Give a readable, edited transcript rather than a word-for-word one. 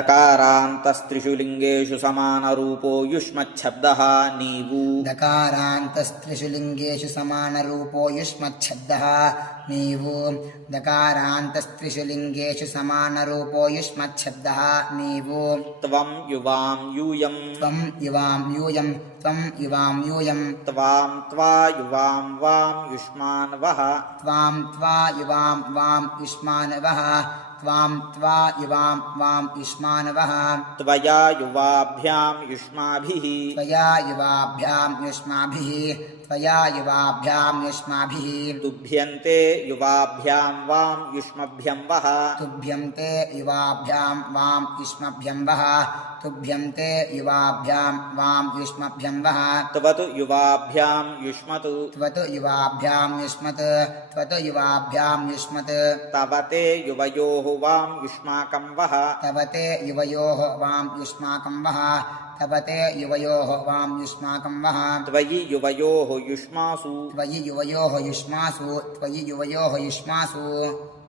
दकारान्तस्त्रिषु लिङ्गेषु समानरूपो युष्मच्छब्दः नीवु दकारान्तस्त्रिषु लिङ्गेषु समानरूपो युष्मच्छब्दः नीवु दकारान्तस्त्रिषु लिङ्गेषु समानरूपो युष्मच्छब्दः नीवु त्वं युवां यूयं त्वं युवां यूयं त्वं युवां यूयं त्वां त्वा युवां वां युष्मान्वः त्वां त्वा युवां वां युष्मानवः त्वां त्वा युवां वां युष्मानवः त्वया युवाभ्यां युष्माभिः त्वया युवाभ्यां युष्माभिः त्वया युवाभ्यां युष्माभिः तुभ्यन्ते युवाभ्यां वां युष्मभ्यं वः तुभ्यन्ते युवाभ्यां वां युष्मभ्यं वः तुभ्यन्ते युवाभ्यां वां युष्मभ्यं वः त्वतु युवाभ्यां युष्मतु त्वतु युवाभ्यां युष्मत् त्वतु युवाभ्यां युष्मत् तव ते युवयोः वां युष्माकं वः तव ते युवयोः वां युष्माकं वः तव ते युवयोः वां युष्माकं वः त्वयि युवयोः युष्मासु त्वयि युवयोः युष्मासु त्वयि युवयोः युष्मासु